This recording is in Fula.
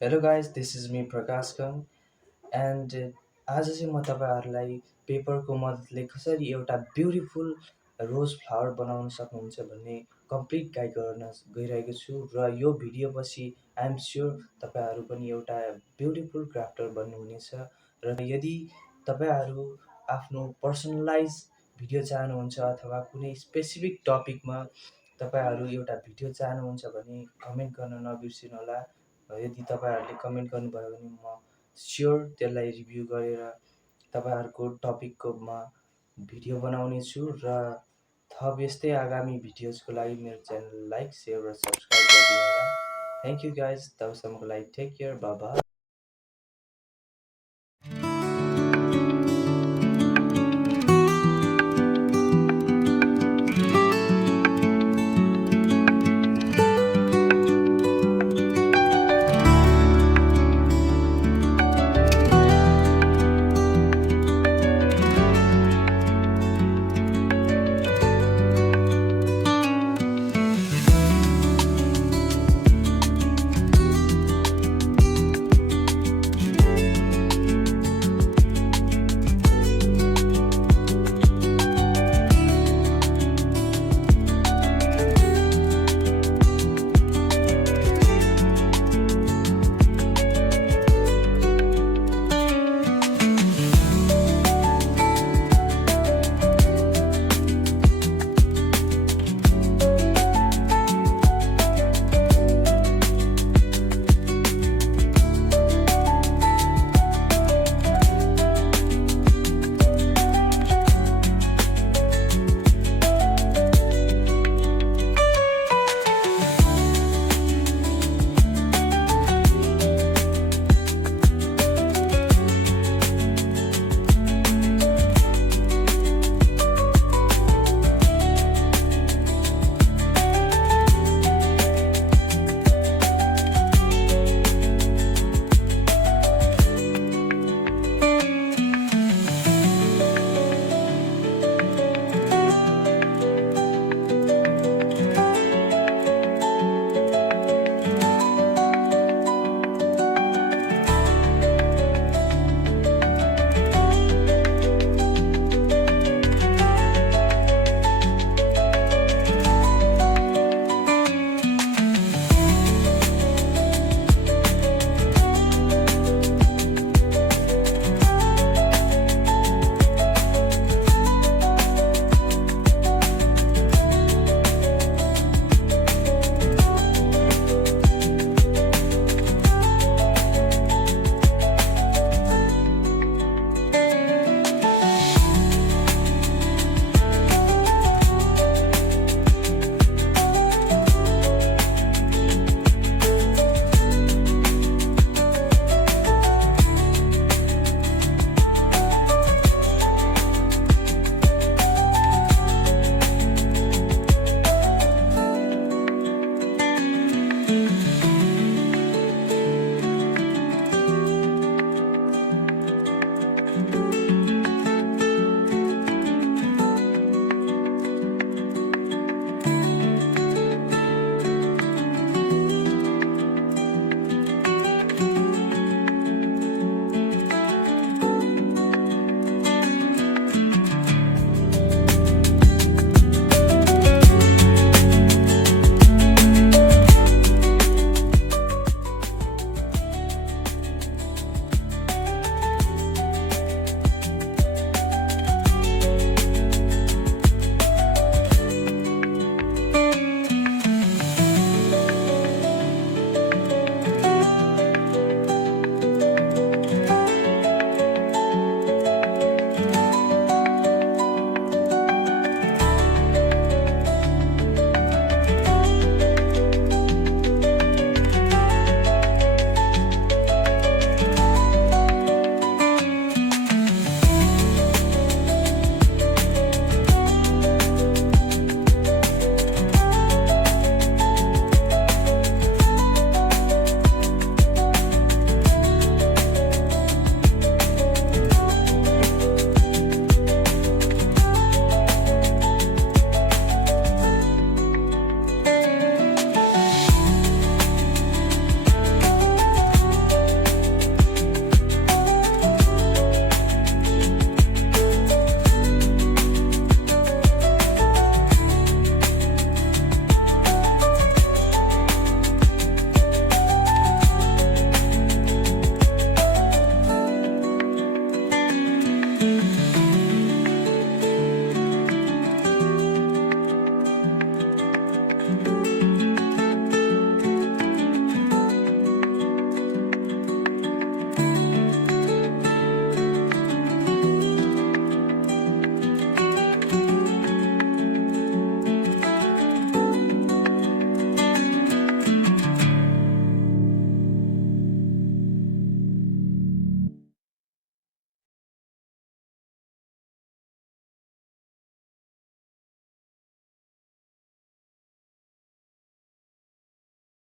Hello guys, this is me Prakash Khang and आज चाहिँ म तपाईहरुलाई पेपरको मद्दतले कसरी एउटा ब्युटिफुल रोज फ्लावर बनाउन सक्नुहुन्छ भन्ने कम्प्लिट गाइड गर्न गइरहेको छु र यो भिडियो पछि आई एम स्योर तपाईहरु पनि एउटा ब्युटिफुल क्राफ्टर बन्नुहुनेछ र यदि तपाईहरु आफ्नो पर्सनलाइज भिडियो चाहनुहुन्छ अथवा कुनै स्पेसिफिक टपिकमा तपाईहरु एउटा भिडियो चाहनुहुन्छ भने कमेन्ट गर्न नबिर्सिनुहोला यदि तपाईहरुले कमेन्ट गर्नुभयो भने म स्योर त्यसलाई रिभ्यू गरेर तपाईहरुको टपिककोमा भिडियो बनाउने छु र थप यस्तै आगामी भिडियोजको लागि मेरो च्यानल लाइक, सेयर र सब्स्क्राइब गरिदिनु होला। थ्यांक यू गाइज, तबसम्मको लागि टेक केयर, बाइ बाइ।